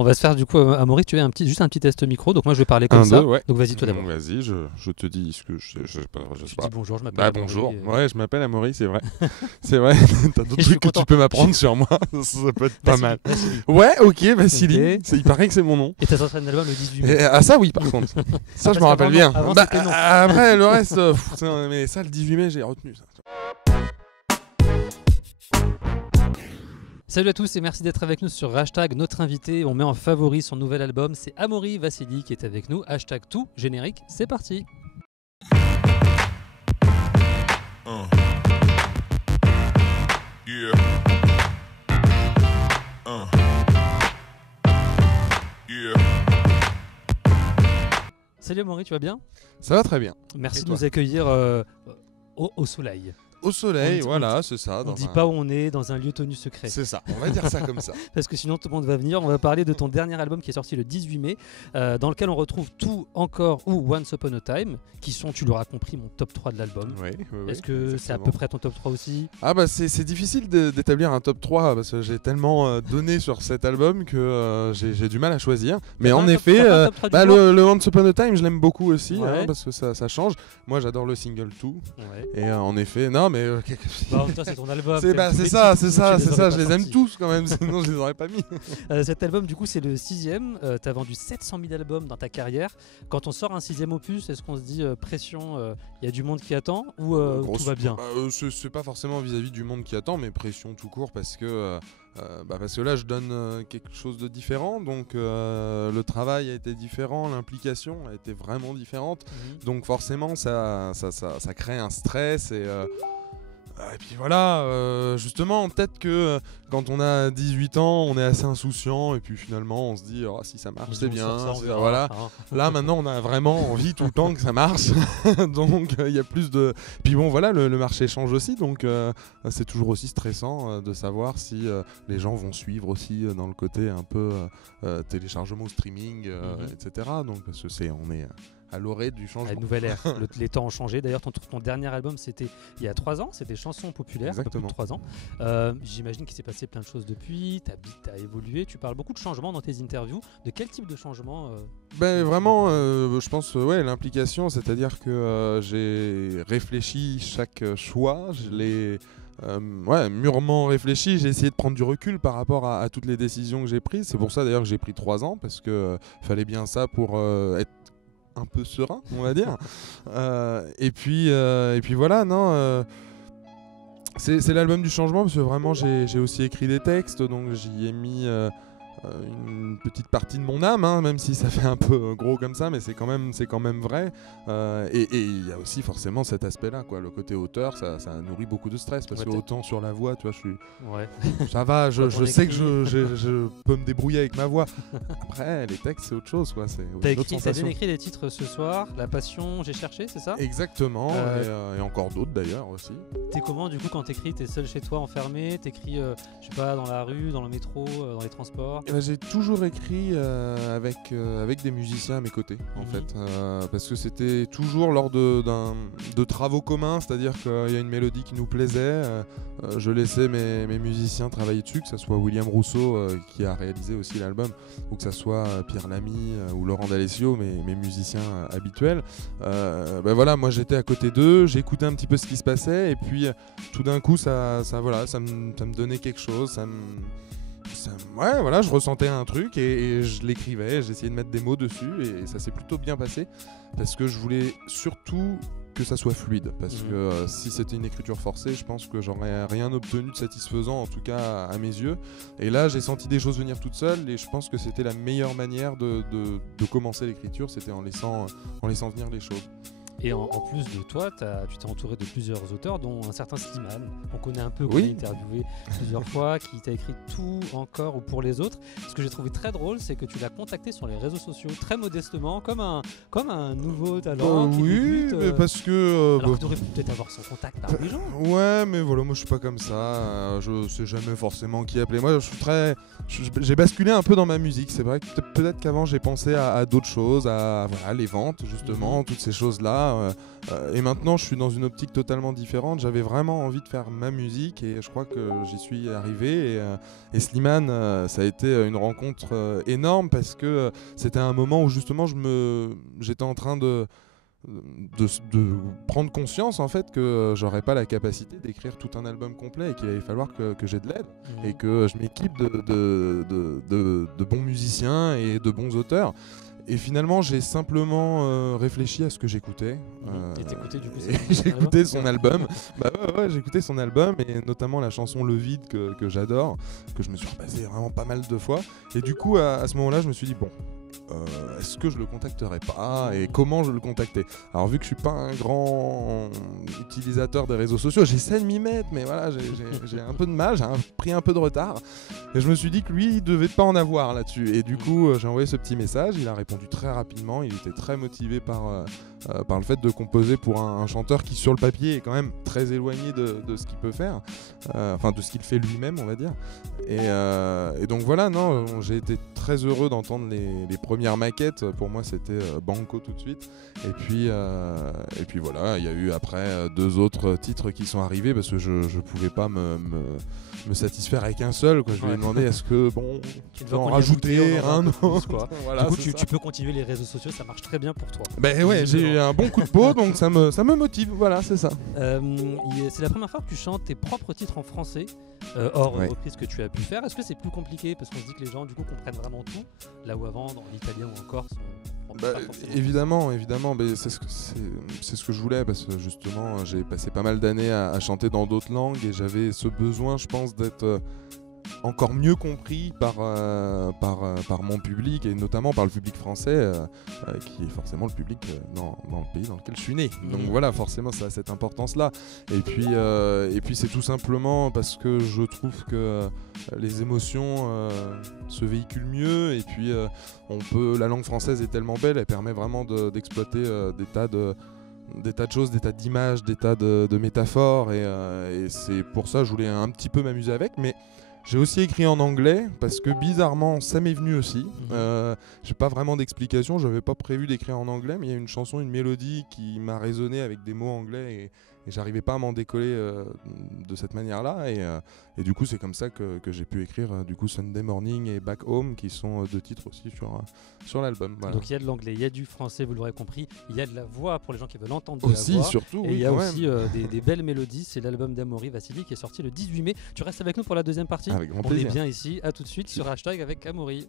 On va se faire du coup, Amaury, tu as juste un petit test micro, donc moi je vais parler comme Un, ça. deux, ouais. Donc vas-y toi d'abord. Vas-y, je te dis ce que je sais pas. Tu dis bonjour, je m'appelle Bah Amaury, bonjour, ouais, je m'appelle Amaury, c'est vrai. C'est vrai, t'as d'autres Et je suis trucs que content. tu peux m'apprendre sur moi, ça peut être pas Vassili, mal. Vassili. Ouais, ok, Vassili, Ok. il paraît que c'est mon nom. Et t'as sorti un album le 18 mai. Ah ça oui, par contre, ça parce je me rappelle qu'avant, bien. non. Avant, Bah, c'était non. après le reste, mais ça le 18 mai j'ai retenu ça. Salut à tous et merci d'être avec nous sur Hashtag. Notre invité, on met en favori son nouvel album, c'est Amaury Vassili qui est avec nous. Hashtag tout, générique, c'est parti. Yeah. Yeah. Salut Amaury, tu vas bien? Ça va très bien. Merci Et de toi nous accueillir au soleil. Au soleil, On dit- voilà, c'est ça. On ne dit pas où on est, dans un lieu tenu secret. C'est ça, on va dire ça comme ça. Parce que sinon tout le monde va venir. On va parler de ton dernier album qui est sorti le 18 mai, dans lequel on retrouve Tout, Encore ou Once Upon a Time, qui sont, tu l'auras compris, mon top 3 de l'album. Oui, Est-ce que c'est à peu près ton top 3 aussi? Ah bah c'est difficile d'établir un top 3 parce que j'ai tellement donné sur cet album que j'ai du mal à choisir. Mais T'as en pas un top- effet, t'as pas un top 3 du le Once Upon a Time, je l'aime beaucoup aussi Ouais. parce que ça change. Moi j'adore le single Tout. Ouais. Et en effet, non mais... Bah, en même temps, c'est ton album. c'est t'aimes tous les ça, titres, c'est sinon ça, tu c'est les ça, aurais je pas les aime sortis. tous quand même, sinon je les aurais pas mis. Cet album, du coup, c'est le 6e. Tu as vendu 700 000 albums dans ta carrière. Quand on sort un 6e opus, est-ce qu'on se dit pression, il y a du monde qui attend ou tout va bien? C'est pas forcément vis-à-vis du monde qui attend, mais pression tout court parce que là je donne quelque chose de différent, donc le travail a été différent, l'implication a été vraiment différente, donc forcément ça crée un stress et puis voilà, justement, peut-être que quand on a 18 ans, on est assez insouciant et puis finalement on se dit oh, si ça marche, c'est bien. On verra, Voilà. hein. Là maintenant on a vraiment envie tout le temps que ça marche, donc il y a plus de... Puis bon voilà, le marché change aussi, donc c'est toujours aussi stressant de savoir si les gens vont suivre aussi dans le côté un peu téléchargement ou streaming, etc. Donc parce que on est à l'orée du À changement. une nouvelle ère. Les temps ont changé. D'ailleurs, ton dernier album, c'était il y a 3 ans. C'était Chansons populaires, un peu plus de Exactement. 3 ans. J'imagine qu'il s'est passé plein de choses depuis. T'as évolué. Tu parles beaucoup de changements dans tes interviews. De quel type de changement Vraiment, je pense, l'implication, c'est-à-dire que j'ai réfléchi chaque choix, je l'ai mûrement réfléchi, j'ai essayé de prendre du recul par rapport à toutes les décisions que j'ai prises. C'est pour ça d'ailleurs que j'ai pris 3 ans, parce que fallait bien ça pour être un peu serein, on va dire. Et puis voilà, non... c'est l'album du changement parce que vraiment j'ai aussi écrit des textes, donc j'y ai mis une petite partie de mon âme, hein, même si ça fait un peu gros comme ça, mais c'est quand même vrai. Et il y a aussi forcément cet aspect-là, quoi. Le côté auteur, ça nourrit beaucoup de stress parce que autant sur la voix, tu vois, Ouais. ça va, je Quand on sais que écrit. je peux me débrouiller avec ma voix. Après, les textes, c'est autre chose, quoi. C'est T'as une autre bien sensation. écrit des titres ce soir. La passion, j'ai cherché, c'est ça? Exactement, et encore d'autres d'ailleurs aussi. T'es comment du coup quand t'écris? T'es seul chez toi enfermé? T'écris, je sais pas, dans la rue, dans le métro, dans les transports? Eh ben, j'ai toujours écrit avec des musiciens à mes côtés, en fait, parce que c'était toujours lors de travaux communs, c'est-à-dire qu'il y a une mélodie qui nous plaisait, je laissais mes musiciens travailler dessus, que ce soit William Rousseau qui a réalisé aussi l'album, ou que ce soit Pierre Lamy ou Laurent D'Alessio, mes musiciens habituels. Voilà, moi j'étais à côté d'eux, j'écoutais un petit peu ce qui se passait, et puis tout d'un coup ça me donnait quelque chose, je ressentais un truc et je l'écrivais, j'essayais de mettre des mots dessus et ça s'est plutôt bien passé parce que je voulais surtout que ça soit fluide, parce que si c'était une écriture forcée, je pense que j'aurais rien obtenu de satisfaisant, en tout cas à mes yeux. Et là, j'ai senti des choses venir toutes seules et je pense que c'était la meilleure manière de commencer l'écriture, c'était en laissant venir les choses. Et en plus de toi, tu t'es entouré de plusieurs auteurs, dont un certain Slimane, on connaît un peu, qu'on a interviewé plusieurs fois, qui t'a écrit Tout, Encore ou Pour les autres. Ce que j'ai trouvé très drôle, c'est que tu l'as contacté sur les réseaux sociaux, très modestement, comme un nouveau talent qui débute. Mais parce que... alors que tu aurais pu peut-être avoir son contact par des gens. Ouais, mais voilà, moi je suis pas comme ça, je sais jamais forcément qui appeler. Moi j'ai basculé un peu dans ma musique, c'est vrai que peut-être qu'avant j'ai pensé à d'autres choses, à les ventes justement, toutes ces choses-là. voilà. Et maintenant, je suis dans une optique totalement différente. J'avais vraiment envie de faire ma musique et je crois que j'y suis arrivé. Et Slimane, ça a été une rencontre énorme parce que c'était un moment où justement j'étais en train de prendre conscience en fait que j'aurais pas la capacité d'écrire tout un album complet et qu'il allait falloir que j'ai de l'aide et que je m'équipe de bons musiciens et de bons auteurs. Et finalement, j'ai simplement réfléchi à ce que j'écoutais. Et t'écoutais du coup j'ai écouté son album. Bah ouais, j'ai écouté son album et notamment la chanson Le Vide que j'adore, que je me suis repassé vraiment pas mal de fois. Et du coup, à ce moment-là, je me suis dit bon. Est-ce que je le contacterais pas et comment je le contactais? Alors vu que je suis pas un grand utilisateur des réseaux sociaux, j'essaie de m'y mettre, mais voilà, j'ai un peu de mal, j'ai pris un peu de retard et je me suis dit que lui il devait pas en avoir là-dessus et du coup j'ai envoyé ce petit message, il a répondu très rapidement, il était très motivé par le fait de composer pour un chanteur qui sur le papier est quand même très éloigné de ce qu'il peut faire, enfin de ce qu'il fait lui-même on va dire et donc voilà, non, j'ai été très heureux d'entendre les premières maquettes. Pour moi c'était Banco tout de suite et puis voilà, il y a eu après 2 autres titres qui sont arrivés parce que je pouvais pas me satisfaire avec un seul quoi. Je lui ai demandé est-ce que tu peux en rajouter un autre. Voilà, du coup tu peux continuer les réseaux sociaux, ça marche très bien pour toi. Ben ouais, j'ai un bon coup de peau donc ça me motive, voilà c'est ça. C'est la première fois que tu chantes tes propres titres en français hors reprise que tu as pu faire. Est-ce que c'est plus compliqué parce qu'on se dit que les gens du coup comprennent vraiment tout là où avant dans l'italien ou en corse évidemment, c'est ce que je voulais parce que justement j'ai passé pas mal d'années à chanter dans d'autres langues et j'avais ce besoin je pense d'être encore mieux compris par mon public et notamment par le public français qui est forcément le public dans le pays dans lequel je suis né. Donc voilà, forcément ça a cette importance là et puis c'est tout simplement parce que je trouve que les émotions se véhiculent mieux et puis la langue française est tellement belle, elle permet vraiment d'exploiter des tas de choses, des tas d'images, des tas de métaphores et c'est pour ça que je voulais un petit peu m'amuser avec, mais j'ai aussi écrit en anglais parce que bizarrement ça m'est venu aussi. J'ai pas vraiment d'explication, j'avais pas prévu d'écrire en anglais, mais il y a une chanson, une mélodie qui m'a résonné avec des mots anglais et j'arrivais pas à m'en décoller de cette manière-là et du coup c'est comme ça que j'ai pu écrire du coup Sunday Morning et Back Home qui sont 2 titres aussi sur l'album. Voilà. Donc il y a de l'anglais, il y a du français, vous l'aurez compris, il y a de la voix pour les gens qui veulent entendre aussi, la voix. Surtout, et il y a aussi des belles mélodies. C'est l'album d'Amaury Vassili qui est sorti le 18 mai. Tu restes avec nous pour la deuxième partie? Avec grand plaisir. On est bien ici, à tout de suite sur Hashtag avec Amaury.